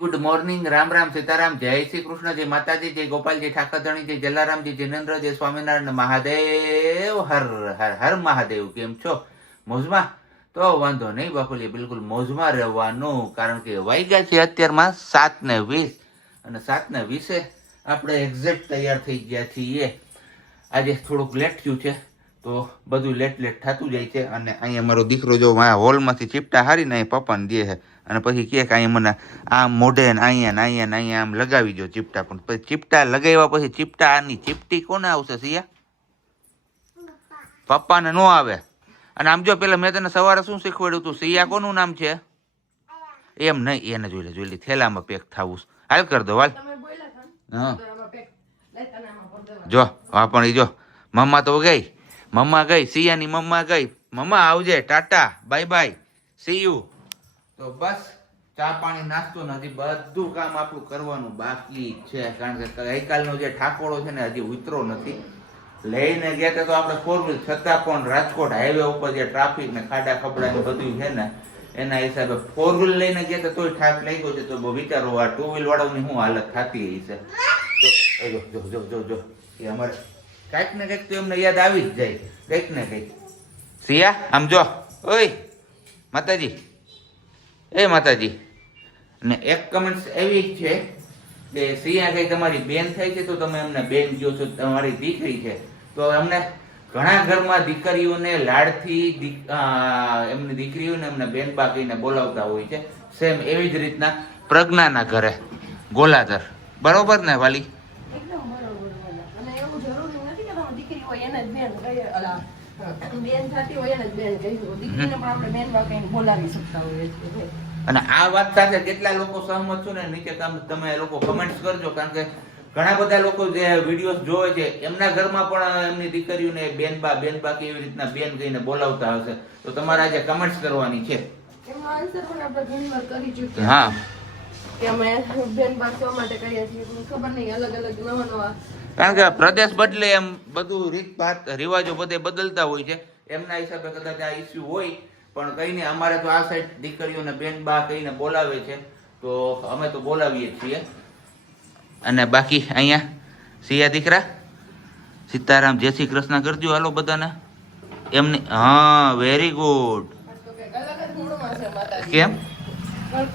Good morning, Ram Ram, Sitaram, જય શ્રી કૃષ્ણ, જય માતાજી, જય ગોપાલજી, ઠાકરધણી, જય જલારામજી, જિનેન્દ્ર, જય સ્વામિનારાયણ, મહાદેવ, હર હર હર મહાદેવ. કેમ છો? મોજમાં? તો વાંધો નહીં બાપુલી, બિલકુલ મોજમાં રહેવાનું, કારણ કે વાગ્યા છે અત્યારમાં 7:20 અને 7:20 આપણે એક્ઝેક્ટ તૈયાર થઈ ગયા છીએ. આજે થોડુંક લેટ થયું છે તો બધું લેટ થતું જાય છે. અને અહીંયા મારો દીકરો જો હોલમાંથી ચીપટા હારીને અહીં પપ્પાને દે છે અને પછી કહે કે અહીંયા મને આમ મોઢે ને અહીંયા આમ લગાવી દો ચીપટા. પણ પછી ચીપટા લગાવ્યા પછી ચીપટા આની ચીપટી કોને આવશે સિયા? પપ્પાને નો આવે. અને આમ જો પેલા મેં તને સવારે શું શીખવાડ્યું તું? સિયા કોનું નામ છે? એમ નહીં, એને જોઈ લે થેલામાં પેક થવું. હાલ કર દો હાલ. હા જો હા, પણ એ જો મમ્મા તો ગઈ, મમ્મા ગઈ, સિયાની મમ્મા ગઈ. મમ્મા આવજે, Tata, bye bye, C you. તો બસ ચા પાણી નાસ્તો નથી, બધું કામ આપણું કરવાનું બાકી છે. કારણ કે ગઈકાલનો જે ઠાકોરો છે ને હજી ઉતરો નથી. લઈને ગયા તો આપણે 4 વ્હીલ, છતાં પણ રાજકોટ હાઈવે ઉપર જે ટ્રાફિક ને ખાડા ખબડા ને બધું છે ને એના હિસાબે 4 વ્હીલ લઈને ગયા તોય થાક લાગ્યો છે. તો વિચારો આ 2 વ્હીલ વાળાની શું હાલત થતી હશે. તો જો એ અમારે કંઈક ને કંઈક તો એમને યાદ આવી જ જાય, કંઈક ને કંઈક. સિયા આમ જો, ઓય માતાજી, એ માતાજી. ને એક કમેન્ટ એવી છે કે સિયા કઈ તમારી બેન થાય છે તો તમે એમને બેન કહો છો, તમારી દીકરી છે તો અમને ઘણા ઘરમાં દીકરીઓને લાડથી એમની દીકરીઓને એમને બેનબા કહીને બોલાવતા હોય છે. સેમ એવી જ રીતના પ્રજ્ઞાના ઘરે ગોલાધર, બરોબર ને વાલી? એકદમ બરોબર. અને એવું જરૂરી નથી કે તમે દીકરી હોય એને જ બેન કહીએ, બેન થતી હોય એને જ બેન કહીશું. દીકરીને પણ આપણે બેનબા કહીને બોલાવી શકતા હોઈએ છીએ. અને આ વાત સાથે કેટલા લોકો સહમત છો ને નીચે તમે લોકો કમેન્ટ્સ કરજો. કારણ કે ઘણા બધા લોકો જે વિડીયોઝ જોવે છે એમના ઘરમાં પણ એમની દીકરીઓને બેનબા કે એવી રીતના બેન કહીને બોલાવતા હશે. તો તમારે આજે કમેન્ટ્સ કરવાની છે. એનો આન્સર પણ આપણે ઘણી વાર કરી ચૂક્યા. હા, કે અમે બેનબા શા માટે કહીએ છીએ ખબર નહીં, અલગ નવા. કારણ કે પ્રદેશ બદલે એમ બધું રીતભાત રિવાજો બધે બદલતા હોય છે. એમના હિસાબે કદાચ આ ઇસ્યુ હોય, પણ કઈ નહીં. અમારે તો આ સાઈડ દીકરીઓને બેનબા કહીને બોલાવે છે તો અમે તો બોલાવીએ છીએ. અને બાકી અહીંયા સિયા દીકરા, સીતારામ, જય શ્રી કૃષ્ણ કરજો હાલો બધાને એમની. હા, વેરી ગુડ. કેમ?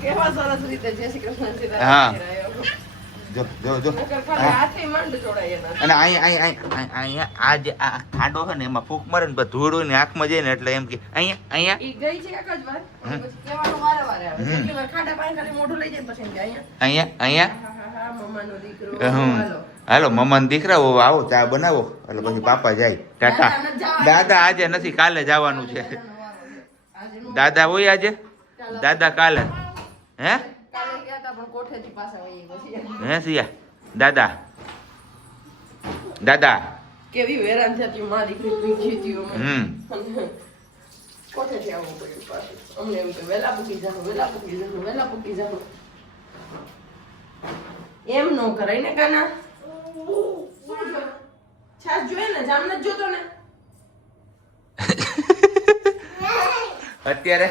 કેવા સરસ રીતે જય શ્રી કૃષ્ણ. હા જો અને અહીંયા આ જે આ ખાડો છે ને એમાં ફૂંક મારે ને ધૂળ હોય ને આંખમાં જાય ને એટલે એમ કે અહીંયા ઈ ગઈ છે એક જ વાર, પછી કહેવાનું વારે આવે. એટલી વાર ખાડા પાણી ખાલી મોઢું લઈ જાય પછી કે અહીંયા હા મમ્માનો દીકરો. હાલો મમ્માના દીકરા આવો ચા બનાવો એટલે પછી પાપા જાય. ટાટા. દાદા આજે નથી, કાલે જવાનું છે. દાદા હોય આજે, દાદા કાલે. હે હે સિયા દાદા કેવી વેરાન થતી મારી દીકરી. કોઠેથી આવવું પડ્યું પાછું. અમને એમ કે વેલા પૂકી જાવ. એમ નો કરાય ને કાના. છાસ જોઈએ ને, જામ નથી જોતો ને. અત્યારે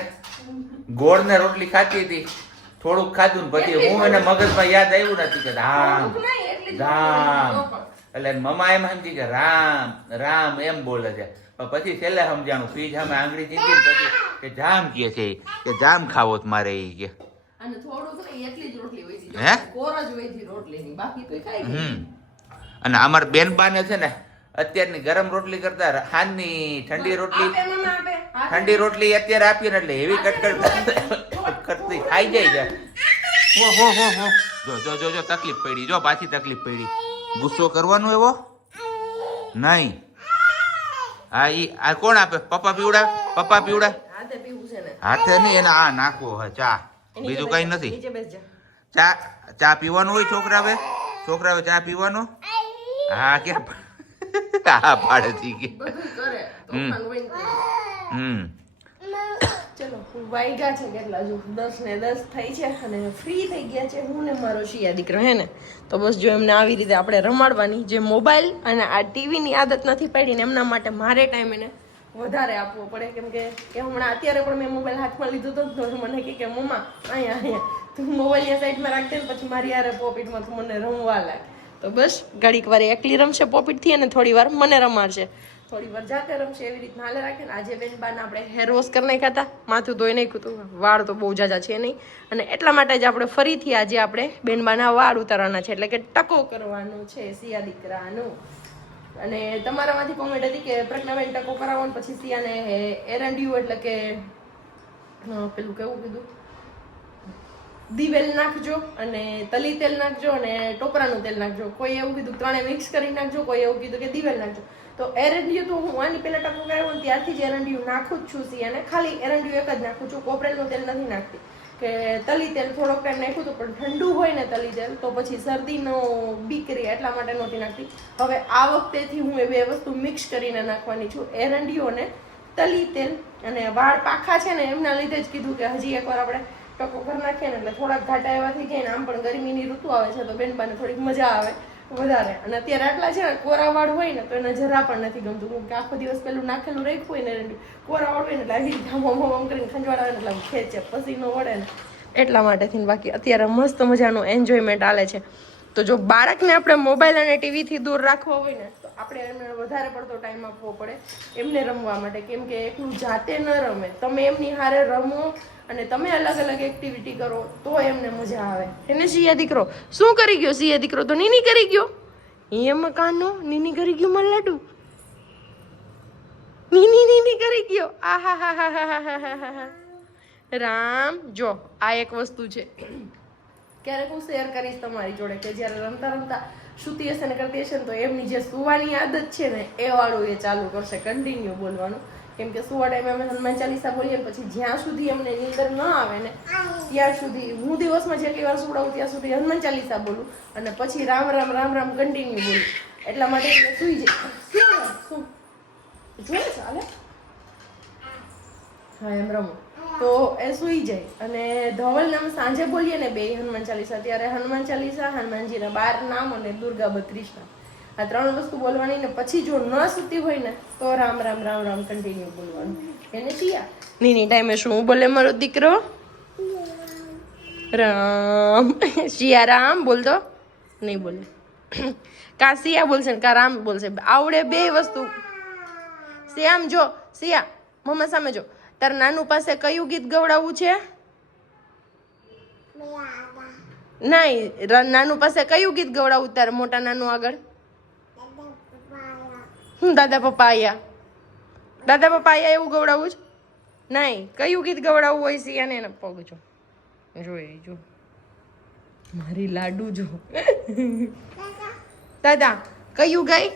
ગોળ ને રોટલી ખાતી હતી, થોડુંક ખાધું ને પછી હું એને મગજમાં યાદ આવ્યું નથી કે રામ એટલે મમ્મા એમ સમજી કે રામ એમ બોલે છે. પણ પછી છેલ્લે સમજાણું, ફ્રીજ સામે આંગળી ચીંધી પછી કે જામ કે છે કે જામ ખાવો મારે એ કે. અને થોડુંક નહીં, એટલી જ રોટલી હોય છે. હે કોર જ હોય છે રોટલીની, બાકી તો ખાઈ ગઈ. અને અમાર બેનબાને છે ને અત્યારની ગરમ રોટલી કરતા હાનની ઠંડી રોટલી અત્યારે આપીએ ને એટલે એવી કટકટ કરતી ખાઈ જાય છે. જો તકલીફ પડી, જો પાછી તકલીફ પડી. ગુસ્સો કરવાનો એવો નહીં. હા આ કોણ આપે? પપ્પા પીવડા હાથે પીવું છે ને. હાથે નહીં, એને આ નાખવો હે ચા, બીજું કઈ નથી. ચા પીવાનું હોય છોકરાવે ચા પીવાનો. હા ક્યાં હા પાડેથી કે ચલો વાગ્યા છે કેટલા જો 10:10 થઈ છે અને ફ્રી થઈ ગયા છે હું ને મારો શિયા દીકરો. હે ને તો બસ જો એમને આવી રીતે આપણે રમાડવાની, જે મોબાઈલ અને આ ટીવીની આદત નથી પડી ને એમના માટે મારે ટાઈમ એને વધારે આપવો પડે. કેમ કે હમણાં અત્યારે પણ મેં મોબાઈલ હાથમાં લીધો હતો તો મને કે મમ્મા અહીંયા તું મોબાઈલની સાઈડમાં રાખજે ને પછી મારી યારે પોપીટમાં તું મને રમવા લાગ. તો બસ ઘડીક વાર એકલી રમશે પોપીટથી અને થોડી વાર મને રમાડશે. થોડી વાર જાતે રમશે, એવી રીતના હાલે રાખે ને. આજે બેન બાને આપણે હેર વોશ કરી નાખ્યા હતા, માથું ધોઈ નાખ્યું હતું, વાળ તો બહુ જાજા છે નહીં, અને એટલા માટે જ આપણે ફરીથી આજે આપણે બેન બાના વાળ ઉતારવાના છે, એટલે કે ટકો કરવાનો છે સિયા દીકરાનું. અને તમારામાંથી કોમેન્ટ હતી કે પ્રજ્ઞાબેન ટકો કરાવો ને પછી સિયાને એરંડિયું એટલે કે પેલું કેવું કીધું, દિવેલ નાખજો અને તલી તેલ નાખજો અને ટોપરાનું તેલ નાખજો. કોઈ એવું કીધું ત્રણે મિક્સ કરી નાખજો, કોઈ એવું કીધું કે દિવેલ નાખજો. તો એરંડિયું તો હું આની પહેલા ટકો કરાવ્યો ને ત્યારથી જ એરંડિયું નાખું જ છું સિયાને. ખાલી એરંડિયું એક જ નાખું છું, કોપરેલનું તેલ નથી નાખતી. કે તલી તેલ થોડોક ટાઈમ નાખ્યું હતું, પણ ઠંડુ હોય ને તલી તેલ તો પછી શરદીનો બીકરી એટલા માટે નહોતી નાખતી. હવે આ વખતેથી હું એ બે વસ્તુ મિક્સ કરીને નાખવાની છું, એરંડિયું અને તલી તેલ. અને વાળ પાખા છે ને એમના લીધે જ કીધું કે હજી એકવાર આપણે ટકો કરી નાખીએ ને એટલે થોડાક ઘાટા એવા થઈ જાય ને. આમ પણ ગરમીની ઋતુ આવે છે તો બેનબાને થોડીક મજા આવે વધારે. અને અત્યારે આટલા છે ને કોરાવાળ હોય ને તો એને જરા પણ નથી ગમતું, કેમ કે આખો દિવસ પેલું નાખેલું રાખ્યું હોય ને કોરાવાળ હોય ને એટલે આવી રીતે આમ કરીને ખંજવાળ આવે ને એટલે ખેંચે પસીનો વળે ને એટલા માટેથી. બાકી અત્યારે મસ્ત મજાનું એન્જોયમેન્ટ આલે છે. તો જો બાળકને આપણે મોબાઈલ અને ટીવીથી દૂર રાખવો હોય ને તો આપણે એમને વધારે પડતો ટાઈમ આપવો પડે એમને રમવા માટે, કેમ કે એકલું જાતે ન રમે. તમે એમની હારે રમો અને તમે અલગ અલગ એક્ટિવિટી કરો તો એમને મજા આવે. એને સિયા દીકરો શું કરી ગયો? સિયા દીકરો તો નીની કરી ગયો. એમ કાનો નીની કરી ગયો મને લાડુ, નીની કરી ગયો. આહા હા હા હા હા હા રામ. જો આ એક વસ્તુ છે, ક્યારેક હું શેર કરીશ તમારી જોડે કે જ્યારે રમતા રમતા સૂતી હશે ને કરતી હશે ને તો એમની જે સુવાની આદત છે ને એ વાળું એ ચાલુ કરશે કન્ટિન્યુ બોલવાનું. કેમ કે સુવા ટાઈમે અમે હનુમાન ચાલીસા બોલીએ ને પછી જ્યાં સુધી અમને નીંદર ન આવે ને ત્યાં સુધી હું દિવસમાં જેટલી વાર સુવડાવું ત્યાં સુધી હનુમાન ચાલીસા બોલું અને પછી રામ રામ રામ રામ કન્ટિન્યુ બોલું. એટલા માટે સુઈ જાય. શું જોઈએ ચાલે? હા એમ રમો તો એ સુઈ જાય. અને ધવલને અમે સાંજે બોલીએ ને બે હનુમાન ચાલીસા, ત્યારે હનુમાન ચાલીસા, હનુમાનજીના 12 નામ અને દુર્ગા 32 નામ, આ 3 વસ્તુ બોલવાની. ને પછી જો ન સૂતી હોય ને તો રામ રામ રામ રામ કન્ટિન્યુ બોલવાનું. એને સિયા નીની ટાઈમે શું બોલે મારો દીકરો? રામ. સિયા રામ બોલ દો. નહીં બોલે. કા સિયા બોલશે ને કા રામ બોલશે, આવડે બે વસ્તુ. સિયામ જો સિયા મમ્મા સામે જો, તાર નાનું પાસે કયું ગીત ગવડાવવું છે? નહીં, નાનું પાસે કયું ગીત ગવડાવવું તારે મોટા નાનું આગળ? દાદા પપ્પા આયા. દાદા પપ્પા આયા એવું ગવડાવવું છે? નહીં, કયું ગીત ગવડાવવું હોય સિયાને? એને પગ જો જોઈએ જો મારી લાડુ જો. દાદા કયું ગઈ?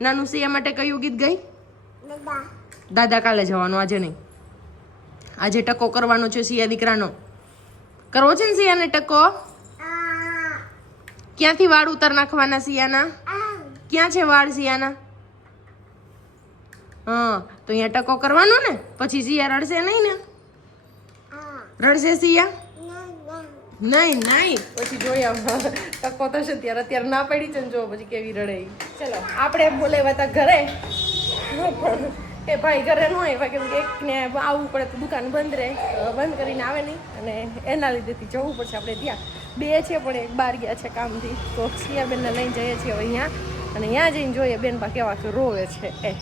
નાનું સિયા માટે કયું ગીત ગઈ? દાદા કાલે જવાનું, આજે નહીં. આજે ટકો કરવાનો છે સિયા દીકરાનો. કરવો છે ને સિયાને ટકો? ક્યાંથી વાળ ઉતાર નાખવાના સિયાના? ક્યાં છે વાળ સિયાના? હા તો અહીંયા ટકો કરવાનો ને, પછી સિયા રડશે નહીં ને? રડશે સિયા? નહીં નહીં, પછી જોઈએ ટકો થશે ત્યારે. અત્યારે ના પડી છે ને જો પછી કેવી રડે. ચલો આપણે બોલાવ્યા હતા ઘરે, એ ભાઈ ઘરે ન હોય કેમ કે એકને આવવું પડે તો દુકાન બંધ રહે, બંધ કરીને આવે નહીં, અને એના લીધેથી જવું પડશે આપણે ત્યાં. બે છે પણ એક બહાર ગયા છે કામથી, તો સિયાબેનને લઈને જઈએ છીએ હવે અહીંયા. અને ત્યાં જઈને જોઈએ બેનબા કેવા કે રોવે છે. એ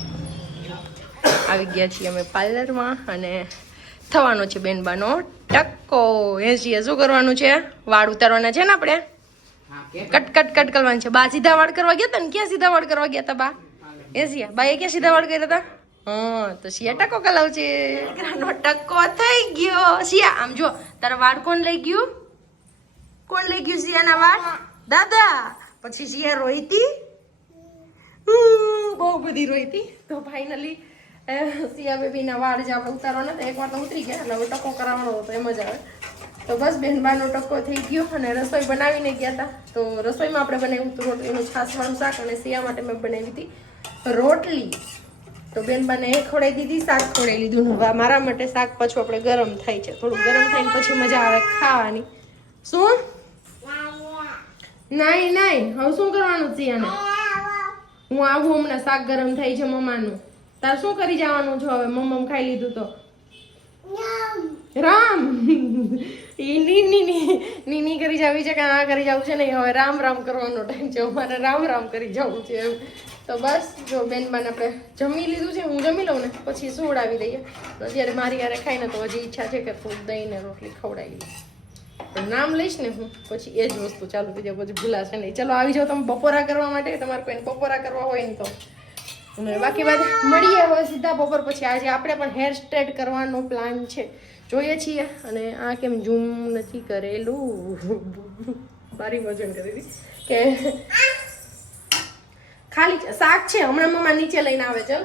આવી ગયા છીએ અમે પાર્લરમાં અને થવાનો છે બેનબાનો ટક્કો. એ છીએ શું કરવાનું છે? વાળ ઉતારવાના છે ને આપણે, કટ કટ કટ કરવાનું છે. બા સીધા વાળ કરવા ગયા હતા ને? ક્યાં સીધા વાળ કરવા ગયા હતા બા? એ સિયા બાએ ક્યાં સીધા વાળ કર્યા હતા? હા તો સિયા ટકો કલાવ છે. ટકો થઈ ગયો. સિયા આમ જો, તારા વાળ કોણ લઈ ગયું? કોણ લઈ ગયું સિયાના વાળ? દાદા. પછી સિયા રોઈતી, બહુ બધી રોઈતી. તો ફાઇનલી સિયા બેબીના વાળ જે આપણે ઉતારવાના હતા એકવાર તો ઉતરી ગયા, એટલે હવે ટકો કરાવવાનો હતો એમ જ આવે. તો બસ બેનબાનો ટકો થઈ ગયો અને રસોઈ બનાવીને ગયા હતા. તો રસોઈમાં આપણે બનાવ્યું હતું રોટલીનું છાસવાળું શાક અને સિયા માટે મેં બનાવી હતી રોટલી. તો બેનબાને એ ખવડાવી દીધી, શાક ખવડાવી લીધું. હવે મારા માટે શાક પાછું આપણે ગરમ થાય છે, થોડું ગરમ થઈને પછી મજા આવે ખાવાની. શું? નહીં નહીં, હવે શું કરવાનું સિયાને? હું આવું હમણાં, શાક ગરમ થાય છે મમ્માનું. તાર શું કરી જવાનું છો હવે? મમ્મ ખાઈ લીધું તો રામ ઈ ની કરી જાવી છે કે આ કરી જવું છે ને હવે રામ રામ કરવાનો ટાઈમ છે અમારે રામ રામ કરી જવું છે એમ તો બસ જો બેનબાને આપણે જમી લીધું છે હું જમી લઉં ને પછી સુવડાવી દઈએ અત્યારે મારી યારે ખાઈને તો હજી ઈચ્છા છે કે થોડુંક દહીં ને રોટલી ખવડાવી પણ નામ લઈશ ને હું પછી એ જ વસ્તુ ચાલુ થઈ જાય પછી ભૂલાશે નહીં ચલો આવી જાઓ તમે બપોરા કરવા માટે તમારે કોઈને બપોરા કરવા હોય ને તો અને બાકી વાત મળીએ હવે સીધા બપોર પછી આજે આપણે પણ હેર સ્ટ્રેટ કરવાનો પ્લાન છે જોઈએ છીએ અને આ કેમ ઝૂમ નથી કરેલું મારી વજન કરી હતી કે ખાલી શાક છે હમણાં મમ્મા નીચે લઈને આવે ચાલ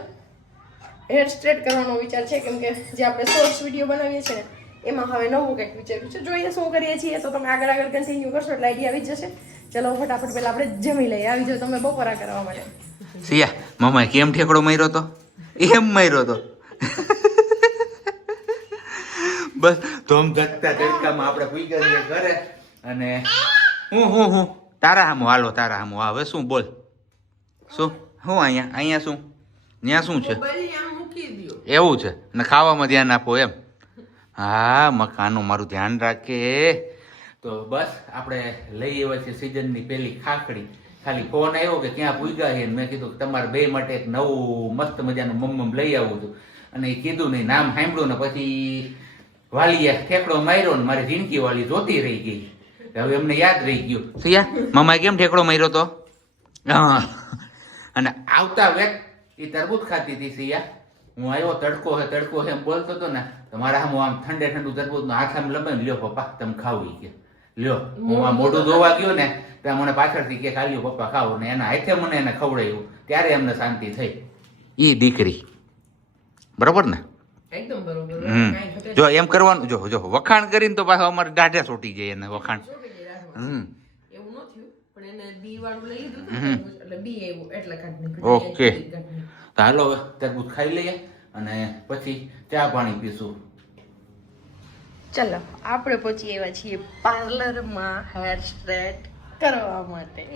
હેર સ્ટ્રેટ કરવાનો વિચાર છે કેમ કે જે આપણે શોર્ટ્સ વિડીયો બનાવીએ છીએ ને એમાં હવે નવું કંઈક વિચાર્યું છે જોઈએ શું કરીએ છીએ તો તમે આગળ કન્ટિન્યુ કરશો એટલે આઈડિયા આવી જશે ચલો ફટાફટ પહેલા આપણે જમી લઈએ આવી જાઓ તમે બપોરા કરવા માટે સિયા મમ્માએ કેમ ઠેકડો માર્યો તો એમ માર્યો તો બસ ધોમ ધકતા તડકામાં આપણે પૂઈ ગઈએ ઘરે અને હું તારા હામો હાલો તારા હામો હવે શું બોલ શું અહીંયા શું ત્યાં શું છે એવું છે ને ખાવામાં ધ્યાન આપો એમ હા મકાનું મારું ધ્યાન રાખે તો બસ આપણે લઈ આવ્યા છીએ સિઝનની પેલી ખાખડી ખાલી ફોન આવ્યો કે ક્યાં પૂગ્યા છે મેં કીધું કે તમારા બે માટે એક નવું મસ્ત મજાનું મમ્મ લઈ આવું છું અને એ કીધું નહીં નામ સાંભળ્યું ને પછી વાલીએ ઠેકડો માર્યો ને મારી જિંદગી વાલી જોતી રહી ગઈ હવે એમને યાદ રહી ગયું સિયા મામાએ કેમ ઠેકડો માર્યો તો હા અને આવતા વેત એ તરબૂચ ખાતી હતી સિયા હું આવ્યો તડકો હે એમ બોલતો હતો ને તો મારા આમ આમ ઠંડુ તરબૂચ નો હાથ આમ લંબાઈ લ્યો પપ્પા તમે ખાવું કે લ્યો હું આ મોઢું ધોવા ગયો ને ત્યાં મને પાછળથી કે ખાલ્યો પપ્પા ખાવો ને એના હાથે મને એને ખવડાવ્યું ત્યારે એમને શાંતિ થઈ ઈ દીકરી બરોબર ને એકદમ બરોબર જો એમ કરવાનું જો વખાણ કરીને તો પાછો અમારે દાઢે છૂટી જાય એને વખાણ એવું ન થયું પણ એને બી વાળું લઈ લીધું એટલે બી આવ્યું એટલે કાઢ નીકળ્યું ઓકે તો હાલો તરબૂચ ખાઈ લઈએ અને પછી ચા પાણી પીશું ચલો આપણે પહોંચી આવ્યા છીએ પાર્લરમાં હેર સ્ટ્રેટ કરવા માટે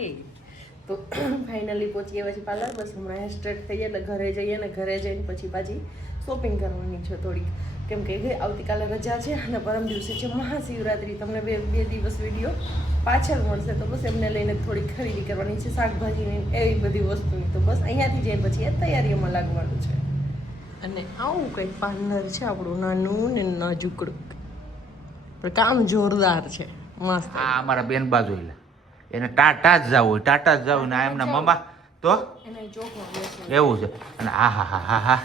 તો ફાઇનલી પહોંચી આવ્યા છીએ પાર્લર બસ હમણાં હેર સ્ટ્રેટ થઈ એટલે ઘરે જઈએ ને ઘરે જઈને પછી પાછી શોપિંગ કરવાની છે થોડીક કેમ કે આવતીકાલે રજા છે અને પરમ દિવસે છે મહાશિવરાત્રી તમને બે દિવસ વિડીયો પાછળ મળશે તો બસ એમને લઈને થોડીક ખરીદી કરવાની છે શાકભાજીની એવી બધી વસ્તુની તો બસ અહીંયાથી જઈને પછી એ તૈયારીઓમાં લાગવાનું છે અને આવું કંઈક પાર્લર છે આપણું નાનું ને નાજુકડું પણ કામ જોરદાર છે મસ્ત આ અમારા બેન બાજુ એને ટાટા જ જવું ને આ એમના મમ્મા તો એને ચોકમાં એવું છે અને હા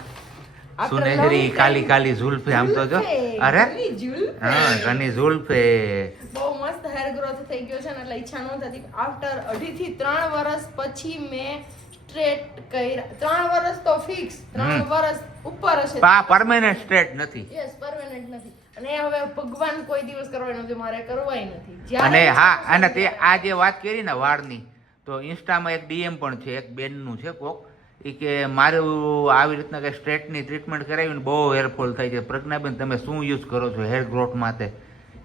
સુનેહરી કાલી ઝુલ્ફે આમ તો જો અરે હા ઘણી ઝુલ્ફે બહુ મસ્ત હેર ગ્રોથ થઈ ગયો છે ને એટલે ઈચ્છા નહોતી આફ્ટર 2.5 થી 3 વર્ષ પછી મેં સ્ટ્રેટ કર્યા 3 વર્ષ તો ફિક્સ 3 વર્ષ ઉપર હશે પરમેનન્ટ સ્ટ્રેટ નથી યસ પરમેનન્ટ નથી અને હવે ભગવાન કોઈ દિવસ કરવાનો નથી મારે કરવાય નથી અને હા અને તે આ જે વાત કરી ને વાળની તો ઇન્સ્ટામાં એક ડીએમ પણ છે એક બેનનું છે કોક એ કે મારું આવી રીતના કે સ્ટ્રેટની ટ્રીટમેન્ટ કરાવીને બહુ હેરફોલ થાય છે પ્રજ્ઞાબેન તમે શું યુઝ કરો છો હેર ગ્રોથ માટે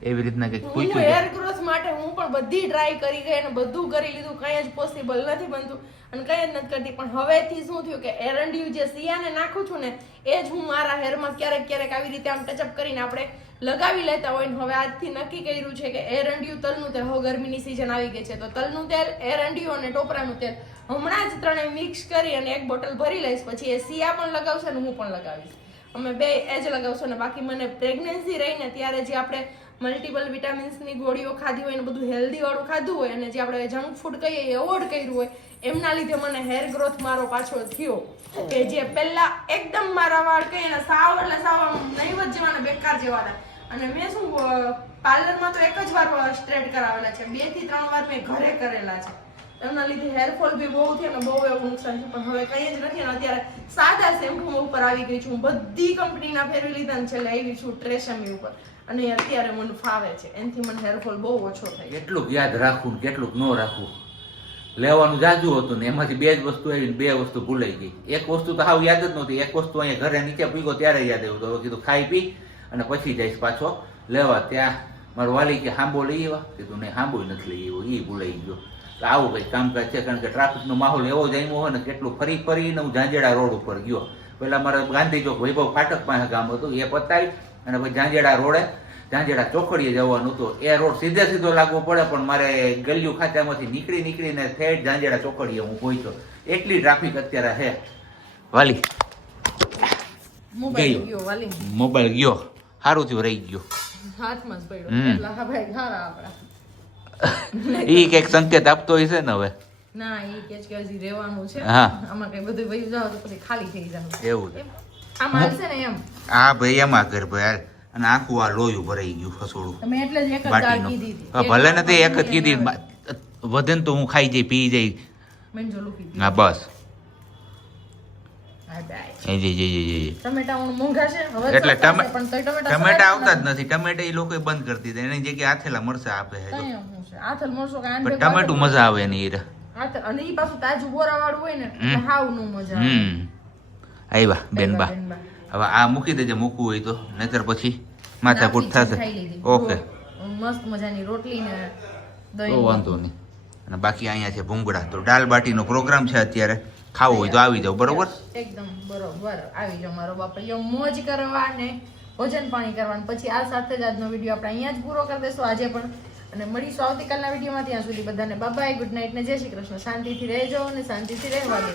એવી રીતના કંઈક પૂછ્યું હેર ગ્રોથ માટે હું પણ બધી ટ્રાય કરી ગઈ અને બધું કરી લીધું કંઈ જ પોસિબલ નથી બનતું અને કંઈ જ નથી કરતી પણ હવેથી શું થયું કે એરંડિયું જે સિયાને નાખું છું ને એ જ હું મારા હેરમાં ક્યારેક આવી રીતે આમ ટચઅપ કરીને આપણે લગાવી લેતા હોય ને હવે આજથી નક્કી કર્યું છે કે એરંડિયું તલનું તેલ હવે ગરમીની સિઝન આવી ગઈ છે તો તલનું તેલ એરંડિયું અને ટોપરાનું તેલ હમણાં જ ત્રણેય મિક્સ કરી અને એક બોટલ ભરી લઈશ પછી એ સિયા પણ લગાવશે અને હું પણ લગાવીશ અમે બે એ જ લગાવશું ને બાકી મને પ્રેગ્નન્સી રહીને ત્યારે જે આપણે મલ્ટિપલ વિટામિન્સની ગોળીઓ ખાધી હોય ને બધું હેલ્ધી વાળું ખાધું હોય અને જે આપણે જંક ફૂડ કહીએ એ અવોઇડ કર્યું હોય એમના લીધે મને હેર ગ્રોથ મારો પાછો થયો કે જે પહેલા એકદમ મારા વાળ કહીએ ને સાવ એટલે સાવ નહીવત જેવા ને બેકાર જેવા હતા અને મેં શું પાર્લરમાં તો એક જ વાર સ્ટ્રેટ કરાવેલા છે 2 થી 3 વાર મેં ઘરે કરેલા છે એમના લીધે હેરફોલ બી બહુ થયો ને બહુ એવું નુકસાન થયું પણ હવે કંઈ જ નથી અને અત્યારે સાદા શેમ્પુ ઉપર આવી ગઈ છું બધી કંપનીના ફેરવી લીધા ને છેલ્લે આવી છું ટ્રેસમી ઉપર અને અત્યારે મને ફાવે છે એનાથી મને હેરફોલ બહુ ઓછો થાય કેટલુંક યાદ રાખવું કેટલુંક ન રાખવું લેવાનું જાજુ હતું ને એમાંથી 2 જ વસ્તુ આવી 2 વસ્તુ ભૂલાઈ ગઈ એક વસ્તુ તો હાવ યાદ જ નહોતી એક વસ્તુ અહીંયા ઘરે નીચે પીગો ત્યારે યાદ આવ્યું તો કીધું ખાઈ પી અને પછી જઈશ પાછો લેવા ત્યાં મારું વાલી કે હાંબો લઈ આવ્યા કીધું નહીં હાંબો નથી લઈ આવ્યો એ ભૂલાઈ ગયો તો આવું કંઈક કામકાજ છે કારણ કે ટ્રાફિકનો માહોલ એવો જામ્યો હોય ને કેટલું ફરીને હું ઝાંઝેડા રોડ ઉપર ગયો પહેલા મારા ગાંધી ચોક વૈભવ ફાટક પાસે ગામ હતું એ પતાવી અને પછી ઝાંઝેડા રોડે ઝાંઝેડા ચોકડીએ જવાનું હતું. એ રોડ સીધે સીધો લાગવો પડે, પણ મારે ગલ્યું ખાચામાંથી નીકળીને ઠેઠ ઝાંઝેડા ચોકડીએ હું પહોંચ્યો. એટલી ટ્રાફિક અત્યારે છે. વાલી મોબાઈલ ગયો વાલી, મોબાઈલ ગયો, સારું થયું રહી ગયો. હાથમાં જ પડ્યો એટલે હા ભાઈ સારા આપડા. ઈ કઈક સંકેત આપતો હશે ને હવે. ના ઈ કે છે કે હજી રહેવાનું છે, હા. આમાં કઈ બધું વહી જાવ તો પછી ખાલી થઈ જાય એવું છે. આમાં હાલશે ને એમ. હા ભાઈ એમાં કર ભાઈ હાલ. અને આખું આ લોયું ભરાઈ ગયું ફસોડું તમે એટલે જ એક જ દાળ બાટીનું. કીધી હતી. હા, ભલે ને તે એક જ કીધી, વધે ને તો હું ખાઈ જઈ પી જઈ. મેં જો લૂકી હા બસ હા બાય. એ જી ટમેટા હું મોંઘા છે હવે એટલે સસ્તા છે, પણ તોય ટમેટા ટમેટા આવતા જ નથી. ટમેટા એ લોકોએ બંધ કરી દીધા, એની જગ્યાએ આથેલા મરચાં આપે છે જો. તઈ હું છે આથલ મળશો કે આને પણ ટમેટું મજા આવે નહીં રે. અને ઈ પાછું તાજું બોરા વાળું હોય ને એટલે હાવ નું મજા આવે. આવ્યા બેનબા. બેનબા. હવે આ મૂકી દેજે, મૂકવું હોય તો, નહીતર પછી માથાકૂટ નાસ્તી થશે. ખાઈ લીધી. ઓકે, મસ્ત મજાની રોટલી ને તો દહીં. વાંધો નહીં. અને બાકી અહીંયા છે ભૂંગળા. તો દાલ બાટીનો પ્રોગ્રામ છે અત્યારે. ખાવું હોય તો આવી જાવ, બરોબર? એકદમ બરોબર આવી જાવ મારો બાપા. યો મોજ કરવા ને ભોજન પાણી કરવાનું. પછી આ સાથે જ આજનો વિડીયો આપણે અહીંયા જ પૂરો કરી દેશું આજે પણ. અને મળીશું આવતીકાલના વિડીયોમાં. ત્યાં સુધી બધાને બાય બાય, ગુડ નાઇટ ને જય શ્રી કૃષ્ણ. શાંતિથી રહેજો અને શાંતિથી રહેવા દો.